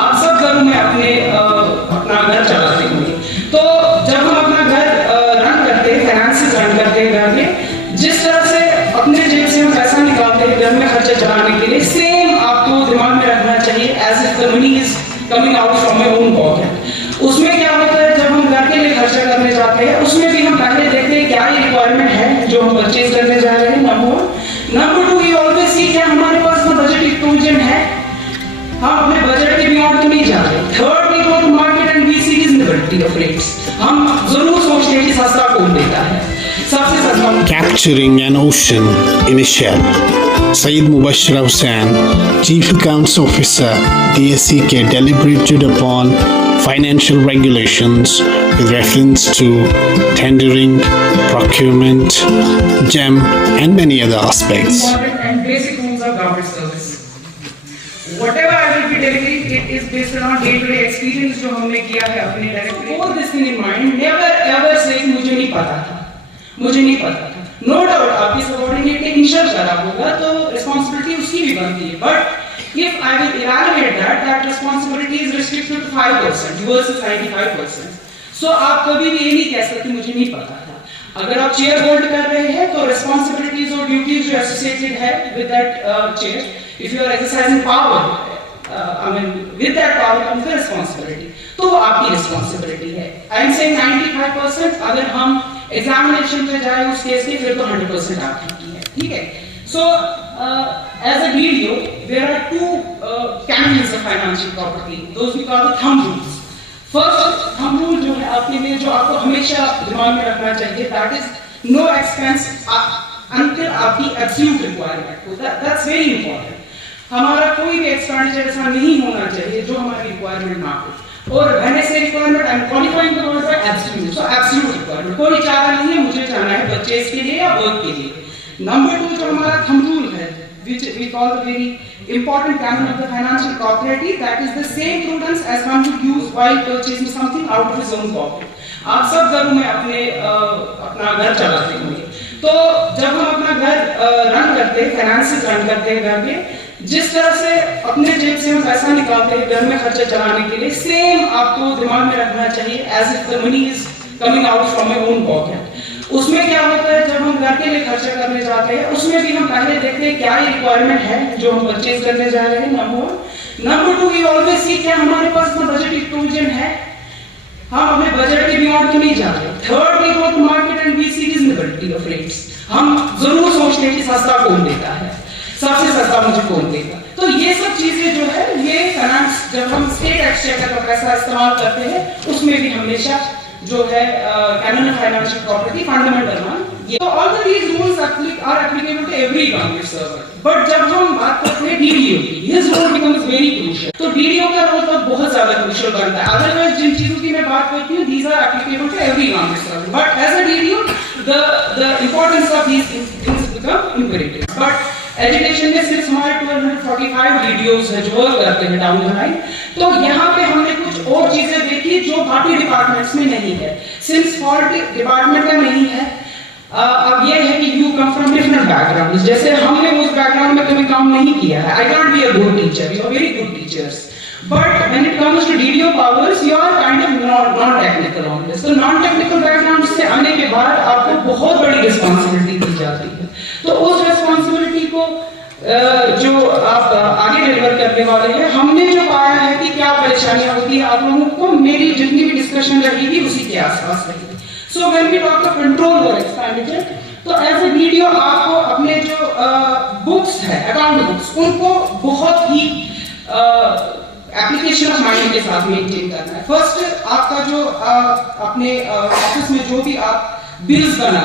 आप सब घरों में अपना घर चलाते होंगे। तो जब हम अपना घर रन करते हैं, फाइनेंसेस रन करते हैं घर में, जिस तरह से अपने जेब से हम पैसा निकालते हैं घर में खर्चा चलाने के लिए, सेम आपको दिमाग में रखना चाहिए as if the money is coming out from your own pocket. उसमें क्या होता है, जब हम घर के लिए खर्चा करने जाते हैं उसमें भी हम पहले देखते हैं क्या ये रिक्वायरमेंट है जो हम परचेज करने जा रहे हैं, number 1। Number 2, we always see क्या हमारे पास ना बजट प्रोविजन है, हम अपने बजट के बियॉन्ड तो नहीं जा रहे। Third, we go to market and we see reasonability of rates. हम जरूर सोचते हैं कि सस्ता कौन देता है, सबसे सस्ता। Capturing an ocean in a shell. Saeed Mubashir Hussain, Chief Accounts Officer, DSCK, deliberated upon financial regulations with reference to tendering, procurement, GEM, and many other aspects. Important and basic rules of government service. Whatever I will be delivering, it is based on day-to-day experience जो हमने किया है अपने directly. Hold this thing in mind. Never ever say मुझे नहीं पता था, मुझे नहीं पता था। No doubt आपकी सबऑर्डिनेट ने इंश्योर करा होगा तो रिस्पांसिबिलिटी उसकी भी बनती है। But if I will evaluate that responsibility is restricted to 5% versus 95%. So आप कभी भी ये नहीं कह सकते मुझे नहीं पता था। अगर आप चेयर होल्ड कर रहे हैं तो रिस्पांसिबिलिटीज और ड्यूटीज जो एसोसिएटेड है with that chair, if you are exercising power, I mean with that power comes the responsibility, तो वो आपकी रिस्पांसिबिलिटी है। आई एम सेइंग 95%, अगर हम एग्जामिनेशन पे जाए उस केस के फिर तो 100% आपकी है, ठीक है। So as a video there are 2 canons of financial property, those we call the thumb rules. First thumb rule जो है आपके लिए, जो आपको हमेशा दिमाग में रखना चाहिए, that is no expense until आपकी एब्सोल्यूट रिक्वायरमेंट हो। That's very important. हमारा कोई भी एक्सपेंडिचर ऐसा नहीं होना चाहिए जो हमारी रिक्वायरमेंट ना हो। और रहने से requirement, I am qualifying the word by absolute, so absolute requirement, कोई चारा नहीं है मुझे जाना है परचेज के लिए या वर्क के लिए। नंबर 2 जो हमारा थंब रूल है, which we call the very important canon of the financial property, that is the same prudence as one would use while purchasing something out of his own pocket. आप सब घरों में अपना घर चलाते होंगे। तो जब हम अपना घर रन करते हैं, फाइनेंसेस रन करते हैं घर में, जिस तरह से अपने जेब से हम पैसा निकालते हैं घर में खर्चा चलाने के लिए, सेम आपको दिमाग में रखना चाहिए as if the money is coming out from your own pocket. उसमें क्या होता है, जब हम घर के लिए खर्चा करने जाते हैं उसमें भी हम पहले देखते हैं क्या ये रिक्वायरमेंट है जो हम परचेज करने जा रहे हैं, number 1। Number 2, we always see क्या हमारे पास ना बजट प्रोविजन है, हम अपने बजट के बियॉन्ड तो नहीं जा रहे। Third, we go to market and we see reasonability of rates. हम जरूर सोचते हैं कि सस्ता कौन देता है, सबसे सस्ता मुझे कौन देगा। तो ये सब चीजें जो है, ये फाइनेंस जब हम स्टेट एक्सचेकर का पैसा इस्तेमाल करते हैं उसमें भी हमेशा जो है canon of financial property fundamental one. तो all these rules are applicable to every government server. But जब हम बात करते हैं डीडीओ की, his role becomes very crucial. तो डीडीओ का रोल तो बहुत ज्यादा क्रूशियल बनता है। अदरवाइज जिन चीजों की मैं बात करती हूँ, these are applicable to every government server, but as a DDO the importance of these things become imperative. But education में सिर्फ हमारे 1245 डीडीओज है जो वर्क करते हैं डाउन द लाइन। तो यहाँ पे हमने कुछ और चीजें देखी जो बाकी डिपार्टमेंट्स में नहीं है। सिंस फॉल्ट डिपार्टमेंट का नहीं है, अब ये है कि you come from different backgrounds, जैसे हमने उस बैकग्राउंड में कभी काम नहीं किया है। I can be a good teacher, you are very good teachers, but when it comes to DDO powers you are kind of non technical on this. तो नॉन टेक्निकल बैकग्राउंड से आने के बाद आपको बहुत बड़ी रिस्पांसिबिलिटी दी जाती है। तो उस रिस्पांसिबिलिटी को जो आप आगे डिलीवर करने वाले हैं, हमने जो पाया है कि क्या परेशानियां होती है आप लोगों को, मेरी जितनी भी डिस्कशन रहेगी उसी के आसपास रहेगी। So when we talk of control your expenditure, तो एज अ वीडियो आपको अपने जो बुक्स है, अकाउंट बुक्स, उनको बहुत ही एप्लीकेशन ऑफ माइंड के साथ मेंटेन करना है। फर्स्ट, आपका जो अपने ऑफिस में जो भी आप बिल्स बना,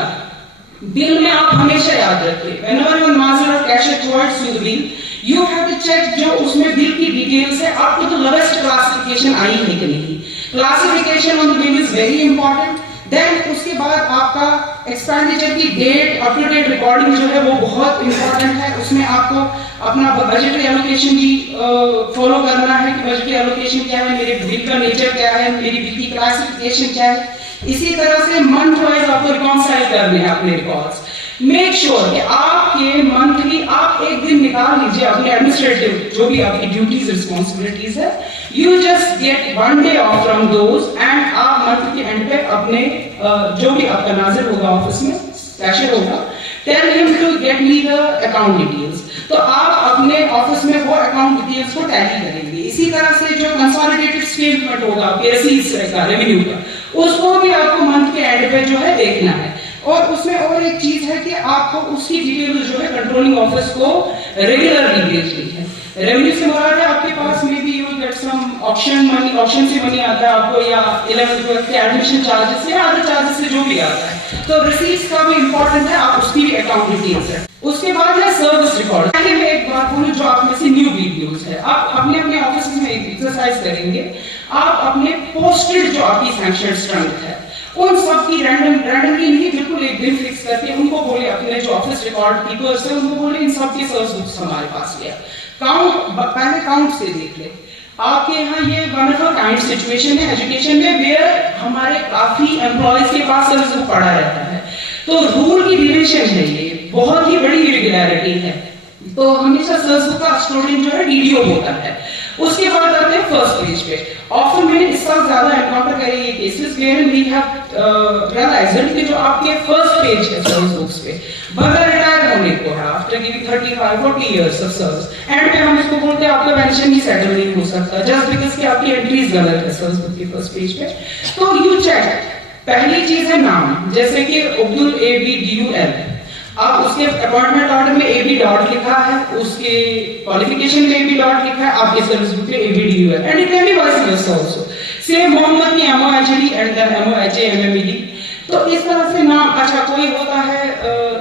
बिल में आप हमेशा याद रखिए, whenever your master or cashier provides you the bill, you have to check जो उसमें बिल की डिटेल्स है आपको तो लोवेस्ट क्लासिफिकेशन आई है कि नहीं। Classification on the bill is very important. Then उसके बाद आपका एक्सपेंडिचर की date, up to date recording जो है वो बहुत इंपॉर्टेंट है। उसमें आपको अपना बजटरी एलोकेशन भी फॉलो करना है कि बजटरी एलोकेशन क्या है, मेरे बिल का नेचर क्या है, मेरी बिल की क्लासिफिकेशन क्या है। इसी तरह से मंथ वाइज आपको रिकॉन्साइल करने हैं अपने रिकॉर्ड्स। मेक श्योर कि आपके मंथली आप एक दिन निकाल लीजिए अपने एडमिनिस्ट्रेटिव जो भी आपकी ड्यूटीज रिस्पॉन्सिबिलिटीज है, you just get 1 day of from those and आप मंथ के एंड पे अपने जो भी आपका नाजिर होगा ऑफिस में, कैशियर होगा, tell him to get me the account details. तो आप अपने ऑफिस में वो अकाउंट डिटेल्स को टैली करेंगे। इसी तरह से जो कंसोलिडेटेड स्टेटमेंट होगा आपके रसीद का, रेवेन्यू का, उसको भी आपको मंथ के एंड पे जो है देखना है। और उसमें और एक चीज है कि आपको उसकी डिटेल जो है कंट्रोलिंग ऑफिस को रेगुलरली भेजनी है। रेवेन्यू से मुराद है आपके पास में भी you get some option money, option से मनी आता है आपको, या 11th के एडमिशन चार्जेस या अदर चार्जेस से जो भी आता है, तो रिसीट्स का भी इंपॉर्टेंट है, आप उसकी भी अकाउंट डिटेल्स है। उसके बाद है सर्विस रिकॉर्ड। पहले मैं एक बात बोलूं जो आप में से न्यू वीडियोस है, आप अपने अपने ऑफिस में एक एक्सरसाइज करेंगे, आप अपने पोस्टेड जो आपकी सैंक्शन स्ट्रेंथ है उन सब की रैंडमली नहीं, बिल्कुल एक दिन फिक्स करके उनको बोले, अपने जो ऑफिस रिकॉर्ड कीपर्स है उनको बोले इन सब के सर्विस बुक्स हमारे पास लिया। काउंट पहले काउंट से देख ले। आपके यहाँ ये one of a kind situation है एजुकेशन में वेयर हमारे काफी एम्प्लॉयज के पास सर्विस बुक पड़ा रहता है, तो रूल की डिविजन है, ये बहुत ही बड़ी इरेगुलरिटी है। तो हमेशा सर्विस बुक का स्टूडेंट जो है डीडीओ होता है। उसके बाद आते हैं फर्स्ट पेज पे। ऑफन मैंने इस साल ज्यादा एनकाउंटर करे ये cases where we have realized कि जो आपके फर्स्ट पेज है सर्विस बुक्स पे, बंदा रिटायर होने को है after giving 35-40 years of service, and पे हम इसको बोलते हैं आपका पेंशन ही सेटल नहीं हो सकता जस्ट बिकॉज़ कि आपकी एंट्रीज गलत है सर्विस बुक के फर्स्ट पेज पे। तो यू चेक, पहली चीज है नाम, जैसे कि अब्दुल ABDUL, आप उसके अपॉइंटमेंट ऑर्डर में AB डॉट लिखा है, उसके क्वालिफिकेशन में AB डॉट लिखा है, आपके सर्विस बुक में ABDUL, and it can be vice versa also. Same Mohammad की MOHD एंड देन MOHAMMED। तो इस तरह से नाम। अच्छा, कोई होता है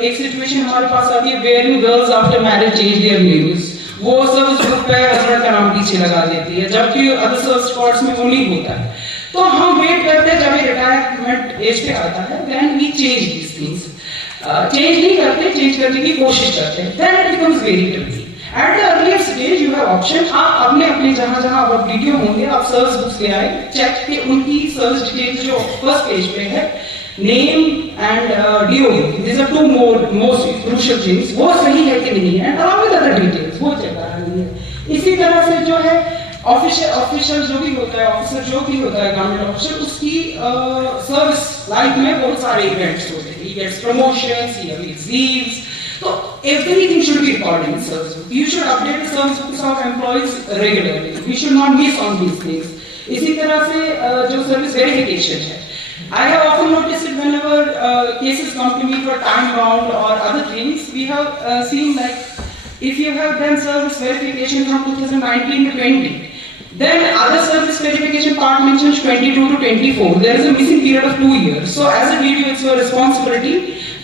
एक सिचुएशन हमारे पास आती है where girls after marriage change their names, वो सर्विस बुक पे हस्बैंड का नाम पीछे लगा देती है, जबकि अदर सर्विस रिकॉर्ड्स में वो नहीं होता है। तो हम वेट करते हैं जब ये रिटायरमेंट एज पे आता है, then we change these things. Change नहीं करते, चेंज करने की कोशिश करते हैं, then it becomes very tricky. At the earlier stage you have option, आप अपने अपने जहां आप वीडियो होंगे आप सर्विस बुक्स ले आए, चेक कि उनकी सर्विस डिटेल्स जो फर्स्ट पेज पे है, name and DO, these are two most crucial things, वो सही है कि नहीं है, and along with other details वो चेक करनी है। इसी तरह से जो है ऑफिशियल जो भी होता है, ऑफिसर जो भी होता है गवर्नमेंट ऑफिसर, उसकी सर्विस लाइफ में बहुत सारे इवेंट्स होते हैं, he gets promotions, he gets leaves, so everything should be recorded in service book. You should update the service books of employees regularly. We should not miss on these things. इसी तरह से जो service verification है, I have often noticed it whenever cases come to me for time bound or other things. We have seen like if you have done service verification from 2019 to 20, then other service verification part mentions 22 to 24. There is a missing period of 2 years. So as a DDO, it's your responsibility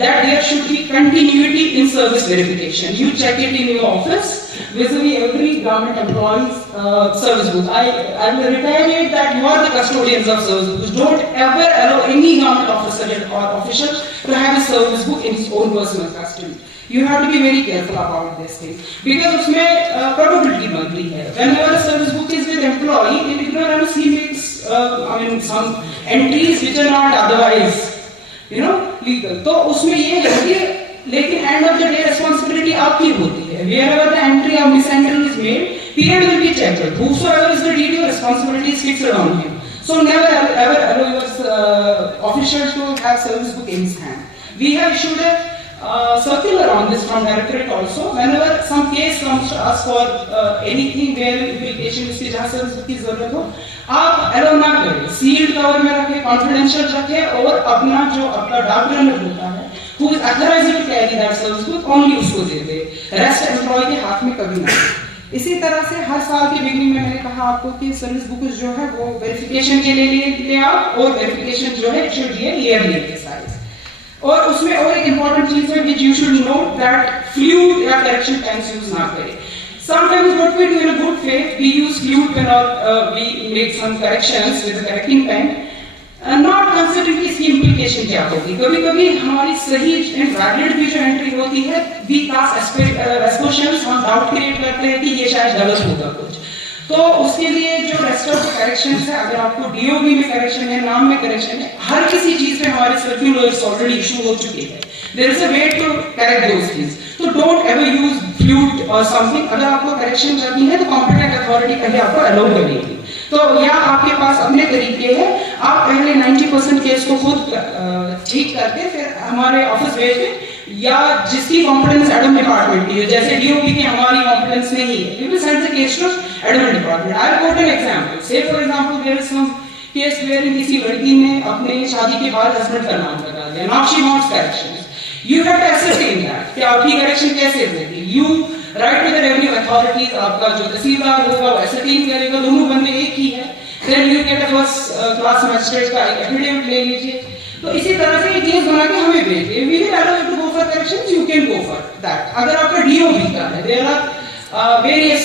that there should be continuity in service verification. You check it in your office vis-a-vis every government employee's service book. I will reiterate that you are the custodians of service books. Don't ever allow any government officer or official to have a service book in his own personal custody. You have to be very careful about this thing because उसमें probability बनती है. Whenever a service book is with employee, in ignorance he makes some entries which are not otherwise legal. तो उसमें ये है कि लेकिन end of the day responsibility आपकी होती है. Wherever the entry or misentry is made, period will be checked. Whosoever is the DDO, responsibility is fixed on him. So never ever allow your official to have service book in his hand. We have issued a circular on this from directorate also. Whenever some case comes to us for anything where verification उसकी जहाँ service book की जरूरत हो, आप allow ना करें, sealed cover में रखें, कॉन्फिडेंशियल रखें, और अपना जो आपका डाक रनर होता है who is authorized to carry that service book only उसको दे दे, रेस्ट एम्प्लॉय के हाथ में कभी ना। इसी तरह से हर साल के बिगनिंग में मैंने कहा आपको कि सर्विस बुक जो है वो वेरिफिकेशन के लिए ले आओ, और वेरिफिकेशन जो है it should be A yearly exercise. और उसमें और एक इंपॉर्टेंट चीज है which you should note that fluid या correction pens यूज ना करें। Sometimes what we do in a good faith, we use fluid pen or we make some corrections with a correcting pen, not considering इसकी implication क्या होगी। कभी-कभी हमारी सही and valid भी जो एंट्री होती है, we cast aspersions, हम डाउट क्रिएट करते हैं कि ये शायद गलत होगा कुछ। तो उसके लिए जो रेस्ट ऑफ करेक्शन है, अगर आपको DOB में करेक्शन है, नाम में करेक्शन है, हर किसी चीज में हमारे सर्कुलर्स ऑलरेडी इशू हो चुके हैं। There is a way to correct those things. So don't ever use flute or something. अगर आपको correction करनी है तो competent authority पहले आपको allow करेगी. तो या आपके पास अपने तरीके हैं, आप पहले 90% केस को खुद ठीक करके फिर हमारे ऑफिस भेज दें, या जिसकी कॉम्पिटेंस एडम डिपार्टमेंट की है, जैसे डीओपी की हमारी कॉम्पिटेंस नहीं है, we will send the case to Adam department. I'll quote an example. Say for example there is some case wherein किसी लड़की ने अपने शादी के बाद हस्बैंड का नाम लगा दिया. Now she wants correction. You have to ascertain that कि आपकी करेक्शन कैसे होगी. You write to the revenue authorities, आपका जो तहसीलदार होगा वो ascertain करेगा, दोनों बंदे एक ही है. Then you get a first class magistrate का एक एफिडेविट ले लीजिए. तो इसी तरह से एक केस बना के हमें भेजिए. We will allow you to go for corrections. You can go for that. अगर आपका DOB का है, there are various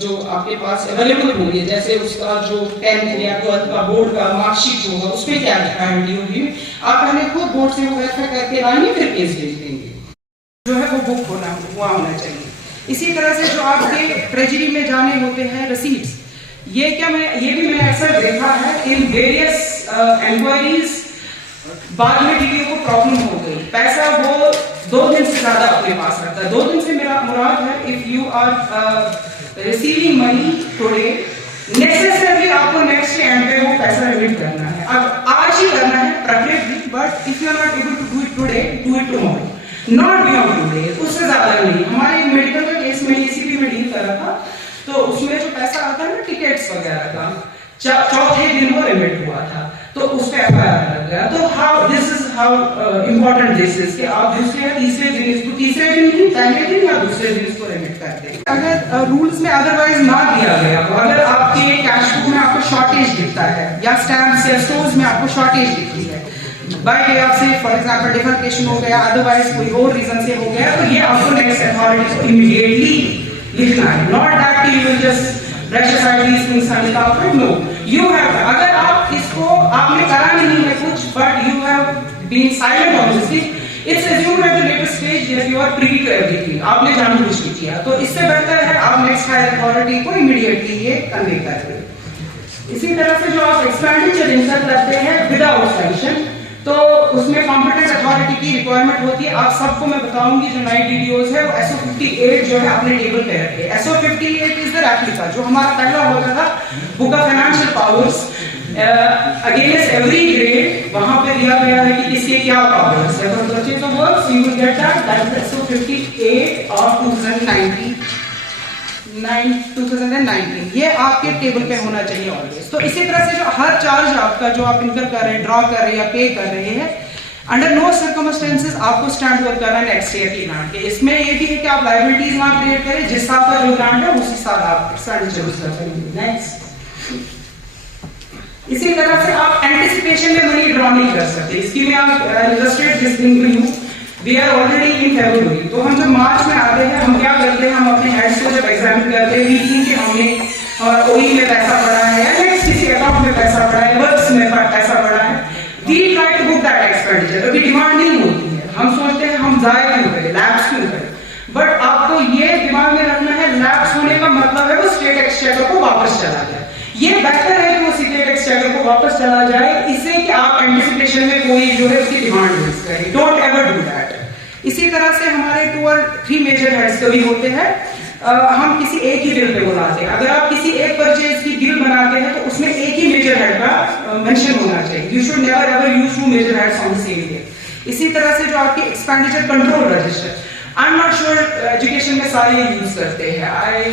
जो आपके पास अवेलेबल होंगे, जैसे उसका जो 10th या 12th का बोर्ड का मार्कशीट होगा, उस पे क्या लिखा है DOB में, आप पहले खुद बोर्ड से वो वेरीफाई करके लाएंगे, फिर केस भेज देंगे. जो है वो बुक होना चाहिए. इसी तरह से जो आपके ट्रेजरी में जाने होते हैं रसीट्स, ये भी मैंने अक्सर देखा है इन वेरियस इंक्वायरीज. बाद में डीडीओ को प्रॉब्लम हो गई, पैसा वो 2 दिन से ज्यादा अपने पास रखता है. 2 दिन से मेरा मुराद है if you are receiving money today, necessarily आपको नेक्स्ट के एंड पे वो पैसा रिलीव करना है. अब आज ही करना है preferably, but if you are not able to do it today, do it tomorrow, not beyond today. उससे ज्यादा नहीं. हमारे मेडिकल का केस में एसीपी में डील कर रहा था, तो उसमें जो पैसा आता है ना टिकट्स वगैरह का, चौथे दिन वो रिमिट हुआ था, तो उस पे एफआईआर लग गया. तो this is how important this is कि आप दूसरे या तीसरे दिन इसको, तीसरे दिन नहीं पहले दिन या दूसरे दिन इसको रिमिट कर दें. अगर रूल्स में अदरवाइज ना दिया गया हो, अगर आपके कैश बुक में आपको शॉर्टेज दिखता है या स्टैम्प्स या स्टोर्स में आपको शॉर्टेज दिखती है, बाय वे ऑफ से फॉर एग्जांपल डिफर्केशन हो गया, अदरवाइज कोई और रीजन से हो गया, तो ये आपको नेक्स्ट अथॉरिटी को इमीडिएटली लिखना है. Not that you will just brush aside these things and stop it. No, you have, अगर आप इसको आपने करा नहीं है कुछ, but you have been silent on this thing, it's assumed at the later stage that you are privy to everything. आपने जानबूझ के किया, तो इससे बेहतर है आप नेक्स्ट हायर अथॉरिटी को इमीडिएटली ये कन्वे कर दें. इसी तरह से जो आप एक्सपेंडिचर इंसर्ट करते हैं विदाउट सैंक्शन, तो उसमें कॉम्पिटेंट अथॉरिटी की रिक्वायरमेंट होती है. आप सबको मैं बताऊंगी जो नए डीडीओज है वो SO58 जो है अपने टेबल पे रखे. SO58 इज द रेप्लिका जो हमारा पहला होता था book of financial powers against every grade. वहां पे दिया गया है कि किसके क्या पावर्स है. For purchase of works you will get that is SO58 of 2019. ये आपके टेबल पे होना चाहिए ऑलवेज. तो इसी तरह से जो हर चार्ज आपका जो आप इनकर कर रहे हैं, ड्रॉ कर रहे हैं या पे कर रहे हैं, अंडर नो सर्कमस्टेंसेस आपको स्टैंड ओवर करना है नेक्स्ट ईयर की ग्रांट के. इसमें ये भी है कि आप लायबिलिटीज ना क्रिएट करें, जिस साल का जो ग्रांट है उसी साल आप एक्सपेंडिचर उसका करेंगे. नेक्स्ट, इसी तरह से आप एंटिसिपेशन में मनी ड्रॉ नहीं कर सकते. इसकी मैं आप illustrate this thing to you. We are already in February, तो हम जब मार्च में आते हैं हम क्या करते हैं, हम अपने हेड्स को जब एग्जामिन करते हैं, वी थिंक कि हमने ओई में पैसा पड़ा है या नेक्स्ट किसी अकाउंट में पैसा पड़ा है, वर्क्स में पैसा पड़ा है, we try to book that expenditure. अभी डिमांड नहीं होती है, हम सोचते हैं हम जाया क्यों करें, लैप्स क्यों करें. बट आपको ये दिमाग में रखना है, लैप्स होने का मतलब है वो स्टेट एक्सचेकर को वापस चला जाए. ये बेहतर है कि वो स्टेट एक्सचेकर को वापस चला जाए, इससे कि आप एंटिसिपेशन में कोई जो है उसकी डिमांड मिस करें. Don't ever do that. इसी तरह से हमारे 2 और 3 मेजर हेड्स कभी होते हैं. हम किसी एक ही बिल पे बुलाते हैं. अगर आप किसी एक परचेज की बिल बनाते हैं तो उसमें एक ही मेजर हेड का मेंशन होना चाहिए. You should never ever use 2 major heads on the same day. इसी तरह से जो आपकी expenditure control register, I am not sure education में सारे ये यूज करते हैं, आई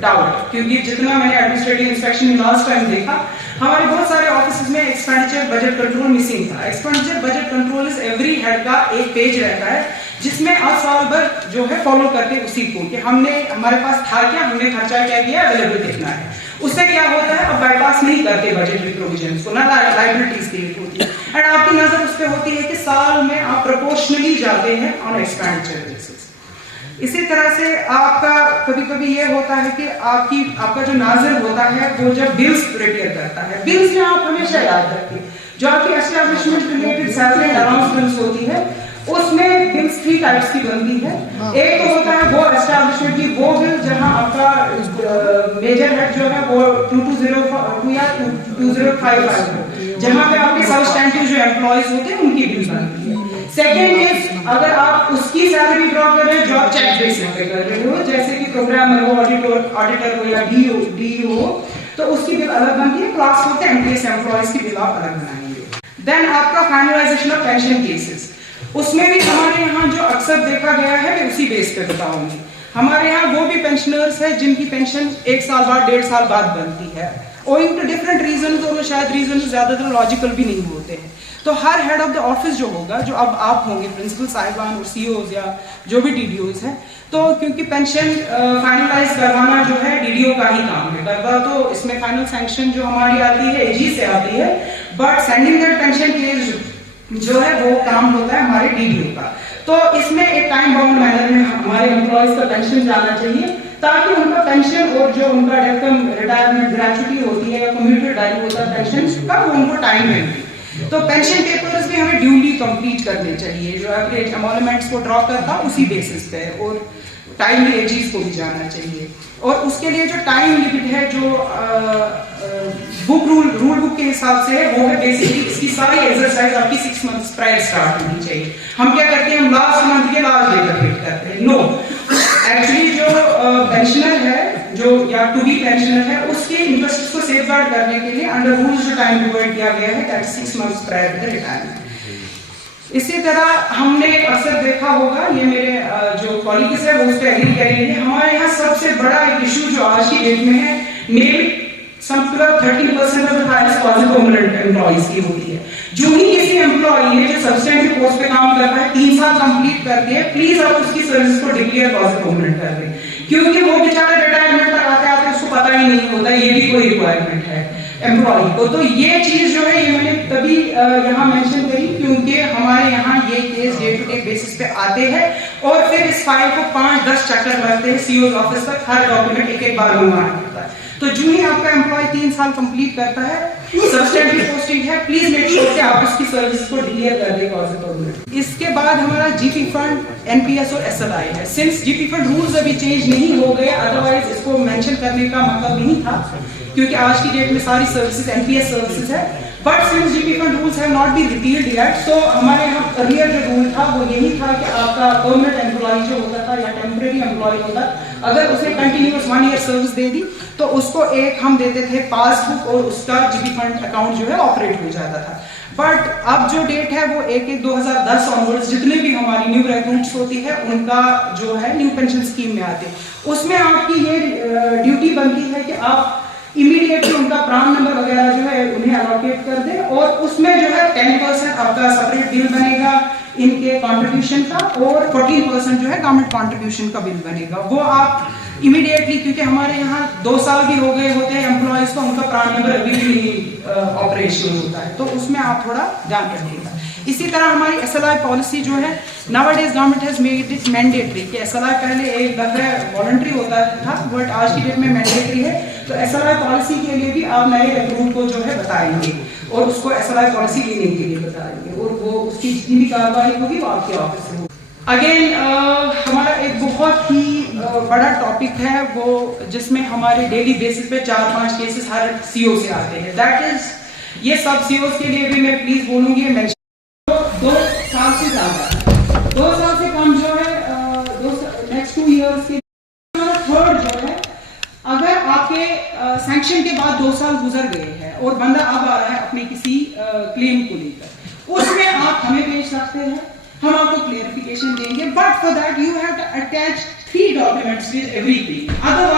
डाउट, क्योंकि जितना मैंने एडमिनिस्ट्रेटिव इंस्पेक्शन में लास्ट टाइम देखा, हमारे बहुत सारे ऑफिस में एक्सपेंडिचर बजट कंट्रोल मिसिंग था. Expenditure budget control is every head का एक पेज रहता है जिसमें आप साल भर जो है फॉलो करते उसी को कि हमने हमारे पास था क्या, हमने खर्चा क्या किया, अवेलेबल कितना है. उससे क्या होता है, अब बाईपास नहीं करते बजटरी प्रोविजन को, ना लायबिलिटीज क्रिएट होती है, एंड आपकी नजर उस पर होती है कि साल में आप प्रोपोर्शनली जाते हैं ऑन एक्सपेंडिचर बेसिस. इसी तरह से आपका कभी-कभी ये होता है कि आपका जो नाज़िर होता है वो जब बिल्स प्रिपेयर करता है, बिल्स में आप हमेशा याद रखिए जो आपकी establishment related salary and allowance bills होती है, उसमें बिल्स 3 टाइप्स की बनती है. एक तो होता है वो एस्टैब्लिशमेंट की वो बिल जहां आपका मेजर हेड जो है वो 2202 या 2055 हो, जहां पे आपके सबस्टैंटिव जो एम्प्लॉइज होते हैं उनकी बिल बनती है. सेकेंड इज अगर आप उसकी सैलरी ड्रॉ कर रहे हो जो आप चेक बेसिस पे कर रहे हो, जैसे कि प्रोग्रामर हो, ऑडिटर हो या डीयू हो, तो उसकी बिल अलग बनती है। क्लास 4 के एमटीएस एम्प्लॉयज की बिल आप अलग बनाएंगे। देन आपका फाइनलाइजेशन ऑफ पेंशन केसेस, उसमें भी हमारे यहाँ जो अक्सर देखा गया है मैं उसी बेस पे बताऊंगी। हमारे यहाँ वो भी पेंशनर्स है जिनकी पेंशन 1 साल बाद 1.5 साल बाद बनती है, ओइंग टू डिफरेंट रीजन, और वो शायद रीजन ज्यादातर लॉजिकल भी नहीं होते हैं। तो हर हेड ऑफ द ऑफिस जो होगा, जो अब आप होंगे प्रिंसिपल साहिबान और सीईओज या जो भी डीडीओज हैं, तो क्योंकि पेंशन फाइनलाइज करवाना जो है डीडीओ का ही काम है, करवा तो इसमें फाइनल सैंक्शन जो हमारी आती है एजी से आती है, but sending that pension case जो है वो काम होता है हमारे डीडीओ का। तो इसमें एक टाइम बाउंड मैनर में हमारे एम्प्लॉयज का पेंशन जाना चाहिए, ताकि उनका पेंशन और जो उनका रिटायरमेंट ग्रेचुटी होती है या कम्यूटेड डाइव होता है पेंशन का, वो उनको टाइम में। तो पेंशन पेपर्स भी हमें ड्यूली कंप्लीट करने चाहिए, जो एवरेज एमोलमेंट्स को ड्रॉ करता उसी बेसिस पे, और टाइमली एजीज को भी जाना चाहिए। और उसके लिए जो टाइम लिमिट है, जो रूल बुक के हिसाब से है, वो है बेसिकली इसकी सारी एक्सरसाइज आपकी 6 मंथ्स प्रायर स्टार्ट होनी चाहिए। हम क्या करते हैं, हम लास्ट मंथ के लास्ट डे तक वेट करते हैं। नो, एक्चुअली जो पेंशनर है, जो या टू बी पेंशनर है, उसके इंटरेस्ट को सेफगार्ड करने के लिए अंडर रूल्स जो टाइम डिवाइड किया गया है, that 6 months prior to the retirement. इसी तरह हमने अक्सर देखा होगा, ये मेरे जो कॉलीग्स है वो उस पर एग्री करेंगे, हमारे यहाँ सबसे बड़ा एक इशू जो आज की डेट में है, name some 13% of the highest quality permanent employees की होती है। जो ही किसी एम्प्लॉई ने जो सब्सटेंटिव पोस्ट पे काम करता है 3 साल कंप्लीट करके, प्लीज आप उसकी सर्विस को डिक्लेयर क्वालिटी परमानेंट कर दें, क्योंकि वो बेचारा रिटायरमेंट तक आते आते उसको पता ही नहीं होता ये भी कोई रिक्वायरमेंट है एम्प्लॉई को। तो ये चीज जो है, ये मैंने तभी यहाँ मेंशन करी क्योंकि हमारे यहाँ ये case day to day basis पे आते हैं, और फिर इस फाइल को 5-10 चक्कर लगते हैं सीईओ ऑफिस तक, हर डॉक्यूमेंट एक बार मंगवाना पड़ता है। तो जो ही आपका एम्प्लॉय 3 साल कंप्लीट करता है, सब्सटेंटिव पोस्टिंग है, प्लीज मेक श्योर कि आप उसकी सर्विस को डिक्लेयर कर दें कॉज परमानेंट। इसके बाद हमारा जीपी फंड, एनपीएस और एसएलआई है। सिंस जीपी फंड रूल्स अभी चेंज नहीं हो गए, अदरवाइज इसको मेंशन करने का मतलब नहीं था, क्योंकि आज की डेट में सारी सर्विसेज एनपीएस सर्विसेज है। But since GP fund rules have not been repealed yet, so हमारे यहाँ अर्लियर जो रूल था वो यही था कि आपका परमानेंट एम्प्लॉय जो होता था या टेम्परेरी एम्प्लॉय होता, अगर उसने कंटिन्यूअस 1 ईयर सर्विस दे दी तो उसको एक हम देते थे पासबुक, और उसका जीपी फंड अकाउंट जो है ऑपरेट हो जाता था। बट अब जो डेट है वो 1/1/2010 ऑनवर्ड्स जितने भी हमारी न्यू रिक्रूट्स होती है उनका जो है न्यू पेंशन स्कीम में आते, उसमें आपकी ये ड्यूटी बनती है कि आप इमीडिएटली उनका प्रान नंबर वगैरह जो है उन्हें अलॉकेट कर दे, और उसमें जो है 10% आपका सेपरेट बिल बनेगा इनके कंट्रीब्यूशन का, और 14% जो है गवर्नमेंट कंट्रीब्यूशन का बिल बनेगा। वो आप इमीडिएटली, क्योंकि हमारे यहाँ 2 साल भी हो गए होते हैं एम्प्लॉयज को, उनका प्रान नंबर अभी भी ऑपरेशनल होता है, तो उसमें आप थोड़ा ध्यान रखिएगा। इसी तरह हमारी एसएलआई पॉलिसी जो है, nowadays government has made it mandatory कि एसएलआई पहले एक दफे वॉलंटरी होता था, बट आज की डेट में मैंडेटरी है। तो एसएलआई पॉलिसी के लिए भी आप नए रिक्रूट को जो है बताएंगे, और उसको एसएलआई पॉलिसी लेने के लिए बताएंगे, और वो उसकी जितनी भी कार्रवाई होगी वो आपके ऑफिस से होगी। अगेन हमारा एक बहुत ही बड़ा टॉपिक है वो, जिसमें हमारे डेली बेसिस पे 4-5 केसेस हर सीईओ से आते हैं, दैट इज, ये सब सीईओ के लिए भी मैं प्लीज बोलूंगी, 2 साल से ज्यादा, 2 साल से कम जो है, नेक्स्ट 2 इयर्स के। थर्ड जो है, अगर आपके सैंक्शन के बाद 2 साल गुजर गए हैं और बंदा अब आ रहा है अपने किसी क्लेम को लेकर, उसमें आप हमें पेश रखते हैं, हम आपको क्लियरिफिकेशन देंगे, but for that you have to attach 3 documents with every claim, otherwise